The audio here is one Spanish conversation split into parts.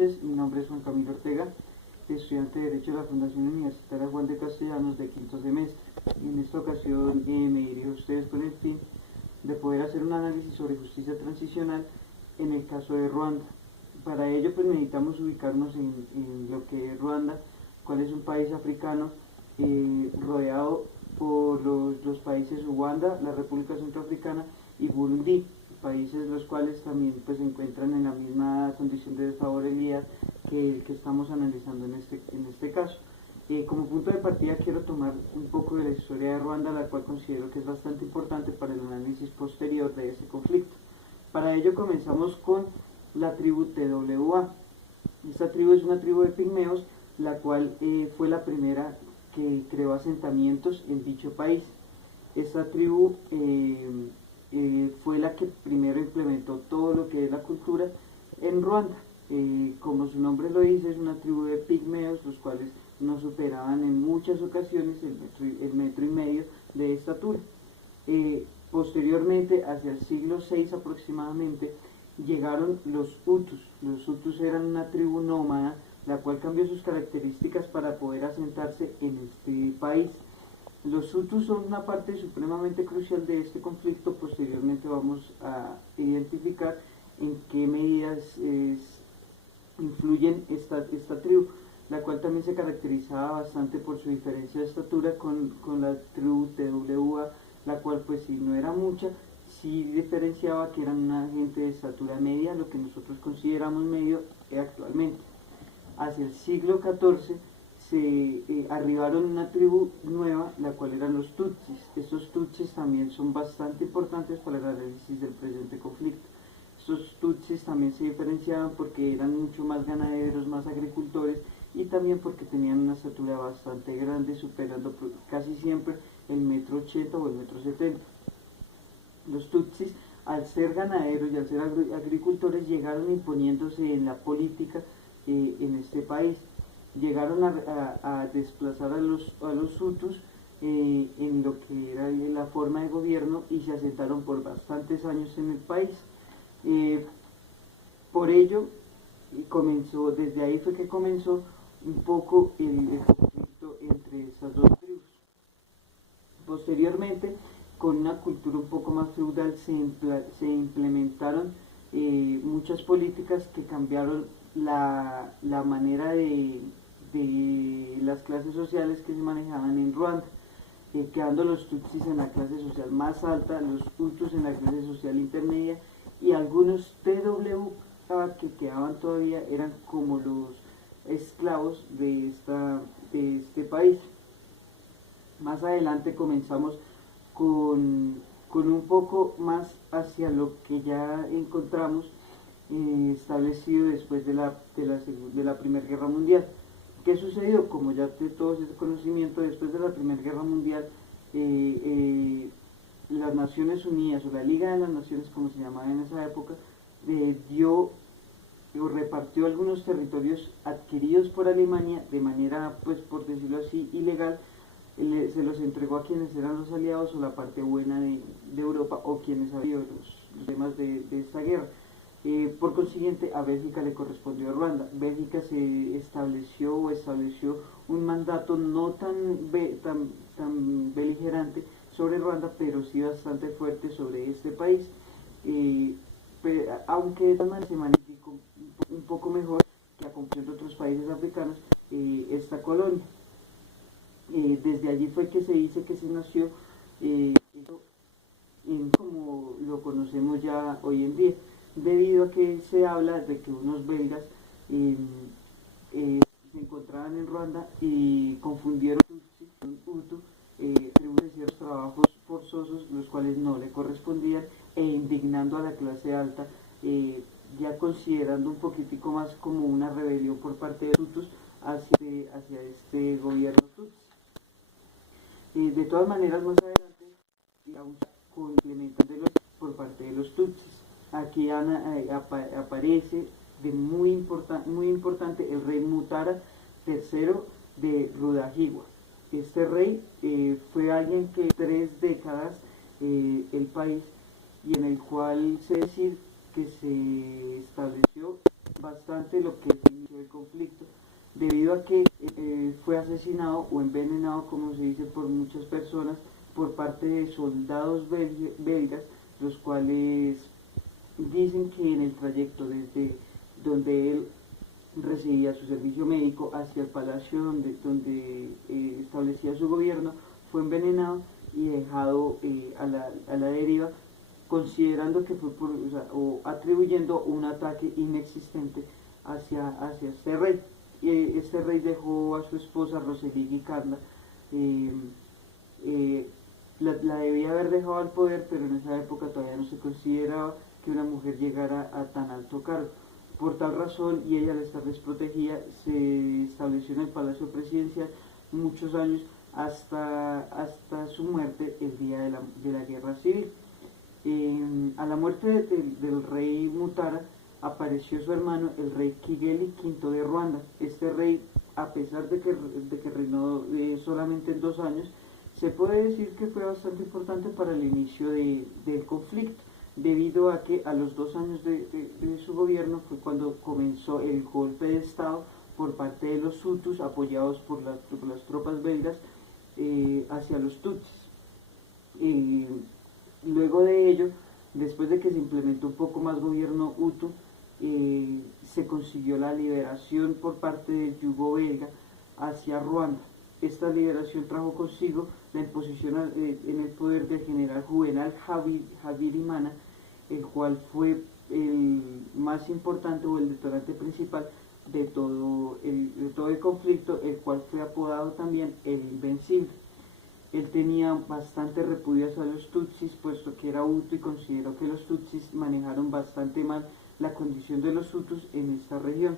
noches, mi nombre es Juan Camilo Ortega, estudiante de Derecho de la Fundación Universitaria Juan de Castellanos de quinto semestre. En esta ocasión me dirijo a ustedes con el fin de poder hacer un análisis sobre justicia transicional en el caso de Ruanda. Para ello pues necesitamos ubicarnos en lo que es Ruanda, cuál es un país africano rodeado por los países Uganda, la República Centroafricana y Burundi, países los cuales también pues se encuentran en la misma condición de desfavorabilidad que el que estamos analizando en este caso. Como punto de partida quiero tomar un poco de la historia de Ruanda, la cual considero que es bastante importante para el análisis posterior de ese conflicto. Para ello comenzamos con la tribu TWA. Esta tribu es una tribu de pigmeos, la cual fue la primera que creó asentamientos en dicho país. Esta tribu fue la que primero implementó todo lo que es la cultura en Ruanda. Como su nombre lo dice, es una tribu de pigmeos, los cuales no superaban en muchas ocasiones el metro y medio de estatura. Posteriormente, hacia el siglo VI aproximadamente, llegaron los Hutus. Los Hutus eran una tribu nómada, la cual cambió sus características para poder asentarse en este país. Los Hutus son una parte supremamente crucial de este conflicto. Posteriormente vamos a identificar en qué medidas influyen esta tribu, la cual también se caracterizaba bastante por su diferencia de estatura con la tribu TWA, la cual pues si no era mucha, sí diferenciaba que eran una gente de estatura media, lo que nosotros consideramos medio actualmente. Hacia el siglo XIV se arribaron una tribu nueva, la cual eran los Tutsis. Estos Tutsis también son bastante importantes para el análisis del presente conflicto. Estos Tutsis también se diferenciaban porque eran mucho más ganaderos, más agricultores, y también porque tenían una estatura bastante grande, superando casi siempre el 1,80 m o el 1,70 m. Los Tutsis, al ser ganaderos y al ser agricultores, llegaron imponiéndose en la política en este país. Llegaron a desplazar a los Hutus en lo que era la forma de gobierno y se asentaron por bastantes años en el país. Por ello, desde ahí fue que comenzó un poco el conflicto entre estas dos tribus. Posteriormente, con una cultura un poco más feudal, se implementaron muchas políticas que cambiaron la manera de las clases sociales que se manejaban en Ruanda, quedando los Tutsis en la clase social más alta, los Hutus en la clase social intermedia, y algunos TWA que quedaban todavía eran como los esclavos de este país. Más adelante comenzamos con un poco más hacia lo que ya encontramos establecido después de la Primera Guerra Mundial. ¿Qué sucedió? Como ya de todos ese conocimiento, después de la Primera Guerra Mundial, las Naciones Unidas, o la Liga de las Naciones como se llamaba en esa época, repartió algunos territorios adquiridos por Alemania de manera, pues por decirlo así, ilegal. Se los entregó a quienes eran los aliados o la parte buena de Europa, o quienes habían los temas de esta guerra. Por consiguiente, a Bélgica le correspondió a Ruanda. Bélgica se estableció un mandato no tan beligerante sobre Ruanda, pero sí bastante fuerte sobre este país, aunque de todas maneras se magnificó un poco mejor que a comparación de otros países africanos esta colonia. Desde allí fue que se dice que se nació como lo conocemos ya hoy en día, debido a que se habla de que unos belgas se encontraban en Ruanda y confundieron con Hutu, atribuyen ciertos trabajos forzosos los cuales no le correspondían, e indignando a la clase alta, ya considerando un poquitico más como una rebelión por parte de Hutus hacia este gobierno Tutsi. De todas maneras, más adelante vamos complementándolos por parte de los Tutsis. Aquí aparece de muy importante el rey Mutara III de Rudahigwa. Este rey fue alguien que 3 décadas el país, y en el cual se decir que se estableció bastante lo que conflicto, debido a que fue asesinado o envenenado, como se dice por muchas personas, por parte de soldados belgas, los cuales dicen que en el trayecto desde donde él recibía su servicio médico hacia el palacio donde establecía su gobierno, fue envenenado y dejado a la deriva, considerando que fue por, o atribuyendo un ataque inexistente hacia este rey. Este rey dejó a su esposa Rosely Guicarda, la debía haber dejado al poder, pero en esa época todavía no se consideraba que una mujer llegara a tan alto cargo. Por tal razón, y ella al estar desprotegida, se estableció en el Palacio Presidencial muchos años hasta su muerte el día de la Guerra Civil. A la muerte del rey Mutara apareció su hermano, el rey Kigeli V de Ruanda. Este rey, a pesar de que reinó solamente en 2 años, se puede decir que fue bastante importante para el inicio del conflicto, debido a que a los 2 años de su gobierno fue cuando comenzó el golpe de Estado por parte de los Hutus, apoyados por las tropas belgas, hacia los Tutsis. Luego de ello, después de que se implementó un poco más gobierno Hutu, se consiguió la liberación por parte del yugo belga hacia Ruanda. Esta liberación trajo consigo la imposición en el poder del general Juvenal Habyarimana, el cual fue el más importante o el detonante principal de todo el conflicto, el cual fue apodado también el Invencible. Él tenía bastante repudio hacia los Tutsis, puesto que era Hutu, y consideró que los Tutsis manejaron bastante mal la condición de los Hutus en esta región.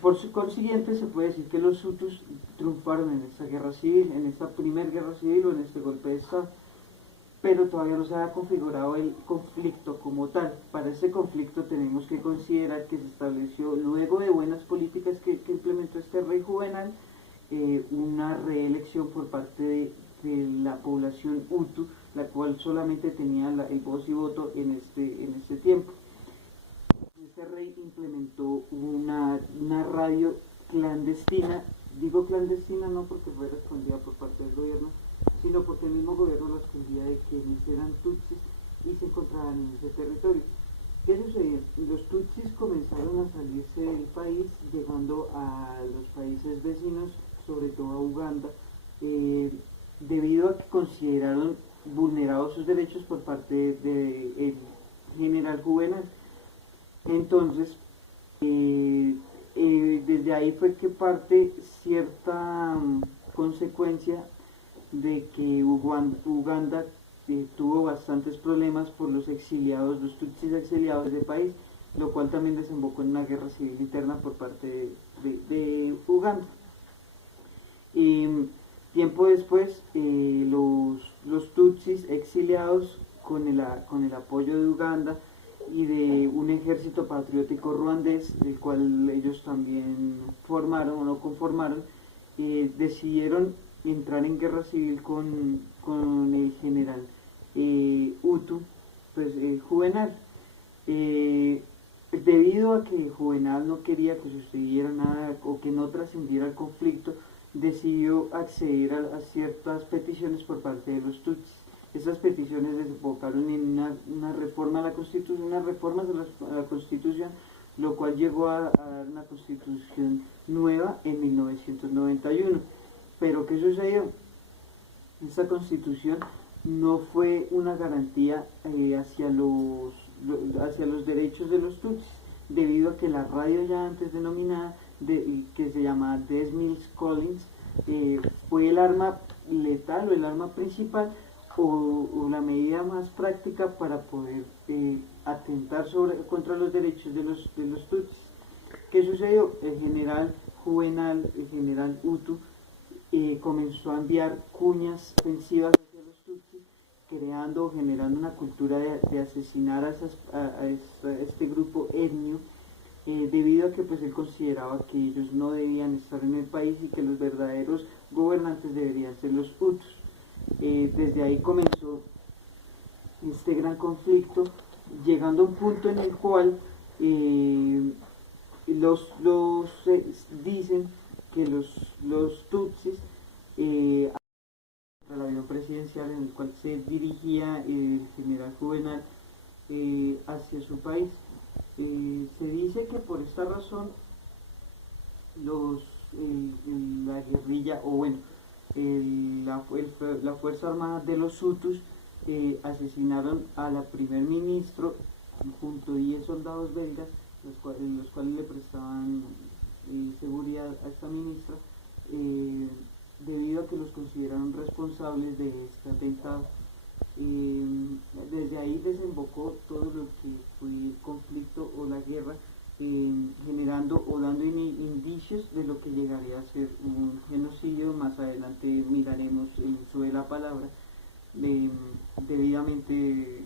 Por consiguiente, se puede decir que los Hutus triunfaron en esta guerra civil, en esta primera guerra civil o en este golpe de Estado, pero todavía no se ha configurado el conflicto como tal. Para ese conflicto tenemos que considerar que se estableció, luego de buenas políticas que implementó este rey Juvenal, una reelección por parte de la población Hutu, la cual solamente tenía el voz y voto en este tiempo. Este rey implementó una radio clandestina. Digo clandestina no porque fue respondida por parte del gobierno, sino porque el mismo gobierno lo escondía de quienes eran tutsis y se encontraban en ese territorio. ¿Qué sucedió? Los tutsis comenzaron a salirse del país, llegando a los países vecinos, sobre todo a Uganda, debido a que consideraron vulnerados sus derechos por parte del general Juvenal. Entonces, desde ahí fue que parte cierta consecuencia de que Uganda tuvo bastantes problemas por los exiliados, los tutsis exiliados del país, lo cual también desembocó en una guerra civil interna por parte de Uganda. Tiempo después, los tutsis exiliados, con el apoyo de Uganda y de un ejército patriótico ruandés, del cual ellos también formaron o no conformaron, decidieron entrar en guerra civil con el general Hutu, pues Juvenal. Debido a que Juvenal no quería que sucediera nada o que no trascendiera el conflicto, decidió acceder a ciertas peticiones por parte de los tutsis. Esas peticiones desembocaron en una reforma a la Constitución, unas reformas a la Constitución, lo cual llegó a dar una Constitución nueva en 1991. Pero ¿qué sucedió? Esta Constitución no fue una garantía hacia los derechos de los tutsis, debido a que la radio ya antes denominada, que se llamaba Des Mills Collins, fue el arma letal o el arma principal o la medida más práctica para poder atentar contra los derechos de los tutsis. ¿Qué sucedió? El general Juvenal, el general Hutu, comenzó a enviar cuñas ofensivas hacia los tutsis, creando o generando una cultura de asesinar a este grupo etnio, debido a que pues él consideraba que ellos no debían estar en el país y que los verdaderos gobernantes deberían ser los Hutus. Desde ahí comenzó este gran conflicto, llegando a un punto en el cual Eh, dicen que los Tutsis, el avión presidencial en el cual se dirigía el general Juvenal hacia su país. Se dice que por esta razón los, la guerrilla, o bueno, la Fuerza Armada de los Hutus asesinaron a la primer ministro junto a 10 soldados belgas, los cuales le prestaban seguridad a esta ministra, eh, debido a que los consideraron responsables de este atentado. Desde ahí desembocó todo lo que fue el conflicto o la guerra, generando o dando indicios de lo que llegaría a ser un genocidio. Más adelante miraremos el uso de la palabra, debidamente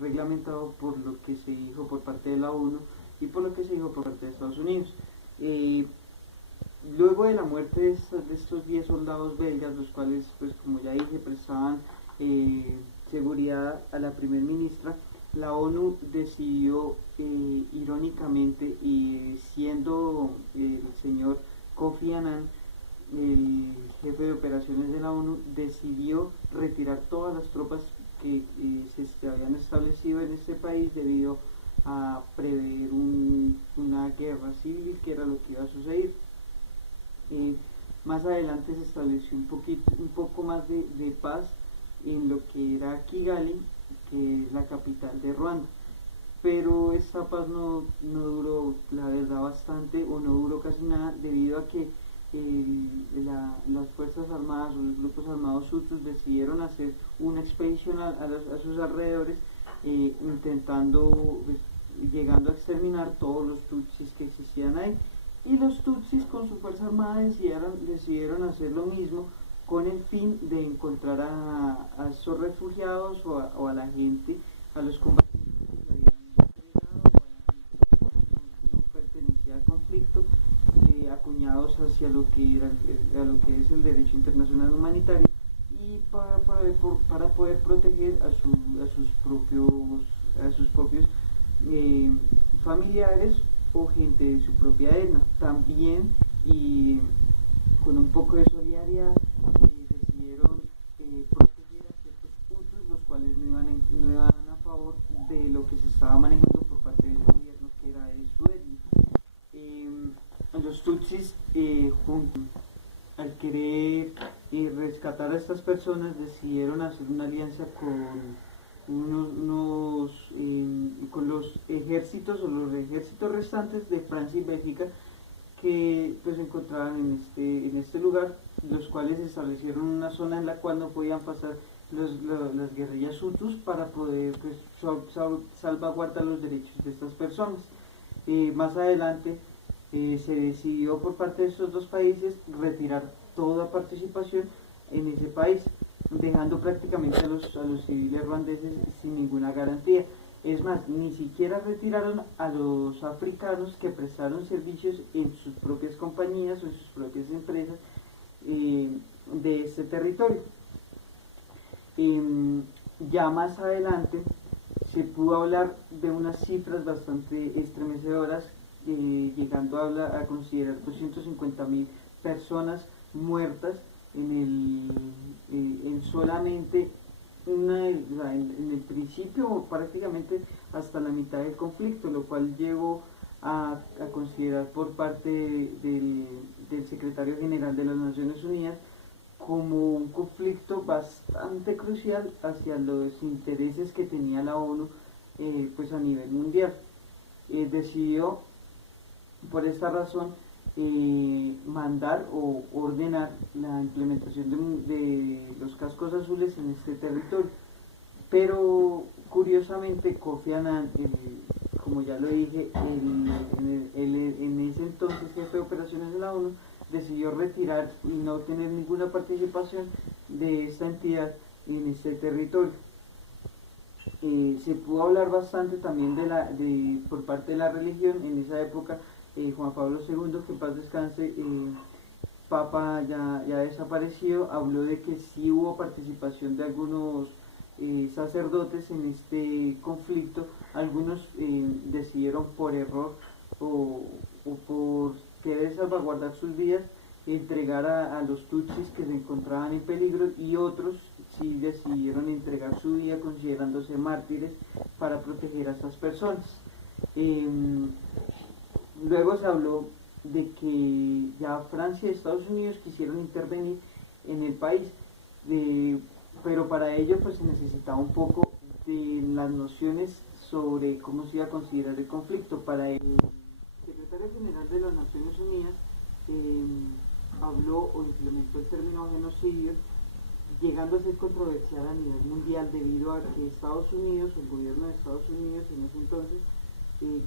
reglamentado por lo que se dijo por parte de la ONU y por lo que se dijo por parte de Estados Unidos. Luego de la muerte de estos 10 soldados belgas, los cuales, pues como ya dije, prestaban seguridad a la primer ministra, la ONU decidió, irónicamente, y siendo el señor Kofi Annan el jefe de operaciones de la ONU, decidió retirar todas las tropas que se habían establecido en este país debido a prever una guerra civil, que era lo que iba a suceder. Más adelante se estableció un poco más de paz en lo que era Kigali, que es la capital de Ruanda. Pero esta paz no duró, la verdad, bastante, o no duró casi nada, debido a que las Fuerzas Armadas o los grupos armados hutus decidieron hacer una expedición a sus alrededores, intentando, pues, llegando a exterminar todos los tutsis que existían ahí. Y los tutsis con su fuerza armada decidieron hacer lo mismo, con el fin de encontrar a esos refugiados o a la gente, a los combatientes que se habían entregado, o a la gente que no pertenecía al conflicto, acuñados hacia lo que era, a lo que es el derecho internacional humanitario, y para poder proteger a sus propios familiares o gente de su propia etnia. También, y con un poco de solidaridad, decidieron proteger a ciertos puntos, los cuales no iban a favor de lo que se estaba manejando por parte del gobierno, que era de su etnia. Los tutsis, al querer rescatar a estas personas, decidieron hacer una alianza con los ejércitos, o los ejércitos restantes de Francia y Bélgica, que pues se encontraban en este lugar, los cuales establecieron una zona en la cual no podían pasar las guerrillas hutus, para poder, pues, salvaguardar los derechos de estas personas. Más adelante se decidió por parte de estos dos países retirar toda participación en ese país, dejando prácticamente a los civiles ruandeses sin ninguna garantía. Es más, ni siquiera retiraron a los africanos que prestaron servicios en sus propias compañías o en sus propias empresas de este territorio. Ya más adelante se pudo hablar de unas cifras bastante estremecedoras, llegando a considerar 250.000 personas muertas en solamente en el principio, prácticamente hasta la mitad del conflicto, lo cual llegó a considerar por parte del secretario general de las Naciones Unidas como un conflicto bastante crucial hacia los intereses que tenía la ONU, pues a nivel mundial. Decidió por esta razón mandar o ordenar la implementación de los cascos azules en este territorio. Pero curiosamente Kofi Annan, como ya lo dije, en ese entonces jefe de operaciones de la ONU, decidió retirar y no tener ninguna participación de esta entidad en este territorio. Se pudo hablar bastante también por parte de la religión en esa época. Juan Pablo II, que en paz descanse, Papa ya desaparecido, habló de que sí hubo participación de algunos sacerdotes en este conflicto. Algunos decidieron por error o por querer salvaguardar sus vidas entregar a los tutsis que se encontraban en peligro, y otros sí decidieron entregar su vida considerándose mártires para proteger a estas personas. Luego se habló de que ya Francia y Estados Unidos quisieron intervenir en el país, pero para ello pues se necesitaba un poco de las nociones sobre cómo se iba a considerar el conflicto. Para el secretario general de las Naciones Unidas habló o implementó el término genocidio, llegando a ser controversial a nivel mundial debido a que Estados Unidos, el gobierno de Estados Unidos en ese entonces,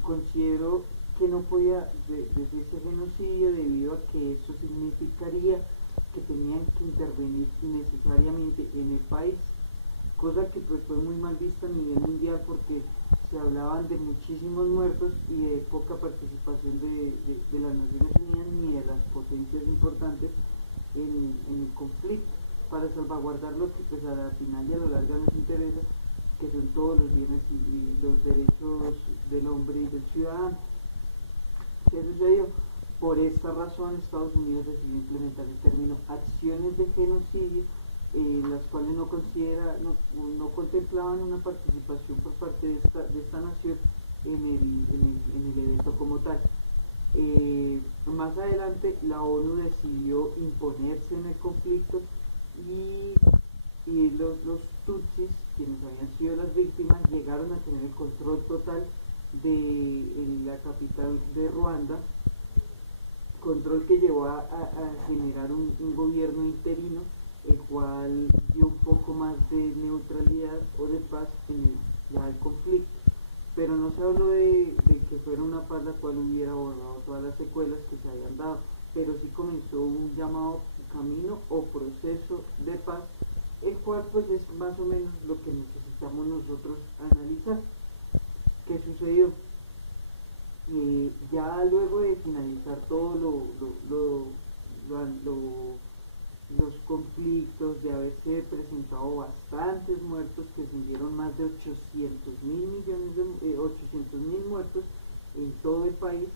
consideró que no podía decirse genocidio debido a que eso significaría que tenían que intervenir necesariamente en el país, cosa que pues fue muy mal vista a nivel mundial porque se hablaban de muchísimos muertos y de poca participación de las Naciones Unidas ni de las potencias importantes en el conflicto, para salvaguardar lo que pues a la final y a lo largo nos interesa, que son todos los bienes y los derechos del hombre y del ciudadano. ¿Qué sucedió? Por esta razón Estados Unidos decidió implementar el término acciones de genocidio, las cuales no contemplaban una participación por parte de esta nación en el evento como tal. Más adelante la ONU decidió imponerse en el conflicto y los tutsis, quienes habían sido las víctimas, llegaron a tener el control total de la capital de Ruanda, control que llevó a generar un gobierno interino, el cual dio un poco más de neutralidad o de paz en el conflicto. Pero no se habló de que fuera una paz la cual hubiera borrado todas las secuelas que se habían dado, pero sí comenzó un llamado camino o proceso de paz, el cual pues es más o menos lo que necesitamos nosotros analizar. ¿Qué sucedió? Ya luego de finalizar todo los conflictos, de haberse presentado bastantes muertos, que se dieron más de 800.000 muertos en todo el país,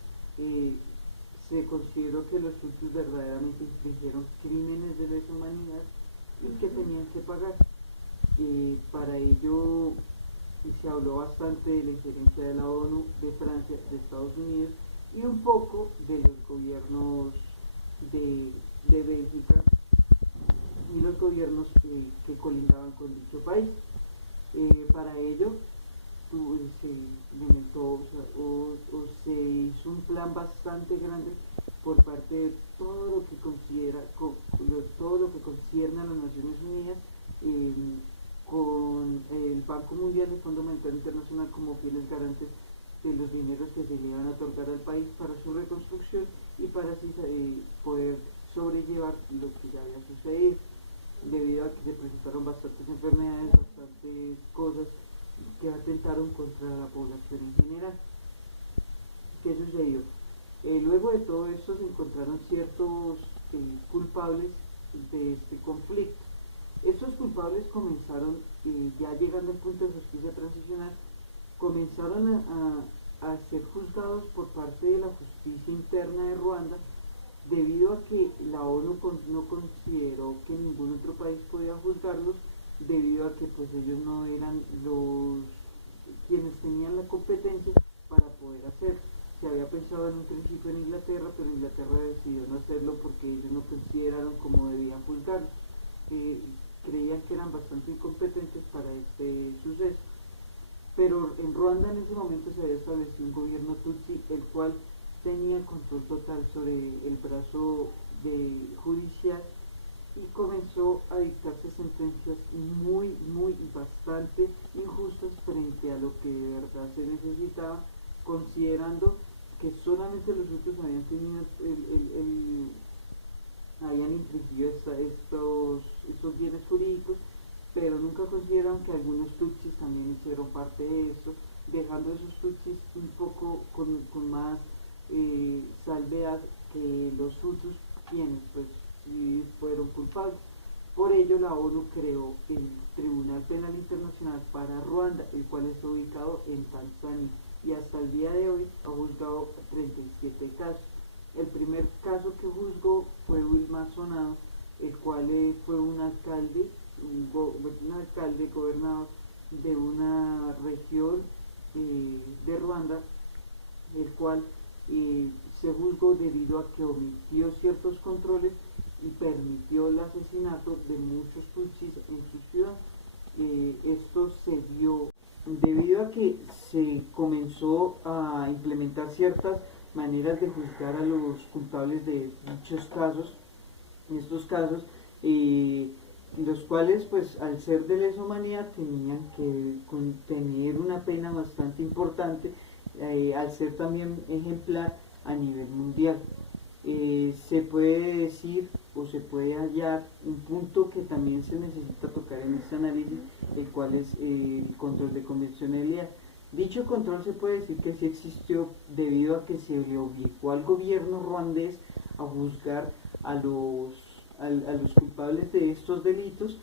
se consideró que los hutus verdaderamente infringieron crímenes de lesa humanidad y que tenían que pagar. Para ello se habló bastante de la injerencia de la ONU, de Francia, de Estados Unidos y un poco de los gobiernos de Bélgica y los gobiernos que colindaban con dicho país. Para ello se implementó o se hizo un plan bastante grande por parte de todo lo que todo lo que concierne a las Naciones Unidas, con el Banco Mundial y el Fondo Monetario Internacional como fieles garantes de los dineros que se le iban a otorgar al país para su reconstrucción y para así poder sobrellevar lo que ya había sucedido, debido a que se presentaron bastantes enfermedades, bastantes cosas que atentaron contra la población en general. ¿Qué sucedió? Luego de todo esto se encontraron ciertos culpables de este conflicto. Estos culpables comenzaron, ya llegando al punto de justicia transicional, comenzaron a ser juzgados por parte de la justicia interna de Ruanda, debido a que la ONU no consideró que ningún otro país podía juzgarlos, debido a que pues ellos no eran los quienes tenían la competencia para poder hacerlo. Se había pensado en un principio en Inglaterra, pero Inglaterra decidió no hacerlo porque ellos no consideraron cómo debían juzgarlos. Creían que eran bastante incompetentes para este suceso. Pero en Ruanda en ese momento se había establecido un gobierno tutsi, el cual tenía control total sobre el brazo judicial, y comenzó a dictarse sentencias muy y bastante injustas frente a lo que de verdad se necesitaba, considerando que solamente los hutus habían tenido habían infringido estos bienes jurídicos, pero nunca consideraron que algunos tutsis también hicieron parte de eso, dejando a esos tutsis un poco con más salvedad que los hutus, quienes pues sí fueron culpables. Por ello, la ONU creó el Tribunal Penal Internacional para Ruanda, el cual está ubicado en Tanzania, y hasta el día de hoy ha juzgado 37 casos. El primer caso que juzgó fue Wilmar Sonado, el cual fue un alcalde, gobernador de una región de Ruanda, el cual se juzgó debido a que omitió ciertos controles y permitió el asesinato de muchos tutsis en su ciudad. Esto se dio debido a que se comenzó a implementar ciertas maneras de juzgar a los culpables de dichos casos, en estos casos, los cuales pues al ser de lesa humanidad tenían que tener una pena bastante importante, al ser también ejemplar a nivel mundial. Se puede decir o se puede hallar un punto que también se necesita tocar en este análisis, el cual es el control de convencionalidad. Dicho control se puede decir que sí existió debido a que se le obligó al gobierno ruandés a juzgar a los culpables de estos delitos,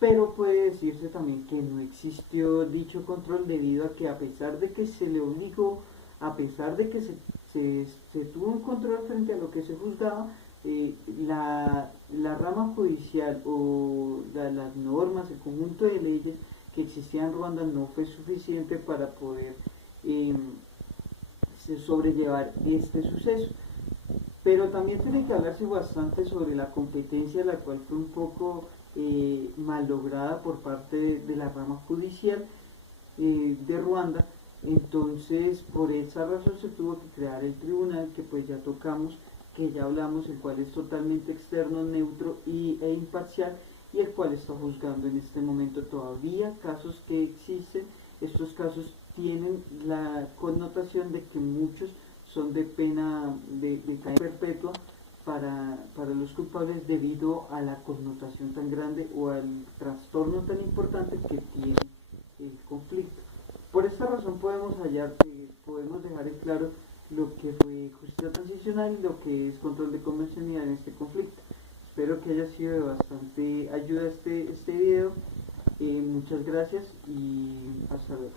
pero puede decirse también que no existió dicho control debido a que, a pesar de que se le obligó, a pesar de que se tuvo un control frente a lo que se juzgaba, la rama judicial o las normas, el conjunto de leyes que existían en Ruanda no fue suficiente para poder sobrellevar este suceso. Pero también tiene que hablarse bastante sobre la competencia, la cual fue un poco malograda por parte de la rama judicial de Ruanda. Entonces, por esa razón se tuvo que crear el tribunal que pues ya tocamos, que ya hablamos, el cual es totalmente externo, neutro e imparcial, y el cual está juzgando en este momento todavía casos que existen. Estos casos tienen la connotación de que muchos son de pena de cadena perpetua para los culpables debido a la connotación tan grande o al trastorno tan importante que tiene el conflicto. Por esta razón podemos dejar en claro lo que fue justicia transicional y lo que es control de convencionalidad en este conflicto. Espero que haya sido de bastante ayuda este video. Muchas gracias y hasta luego.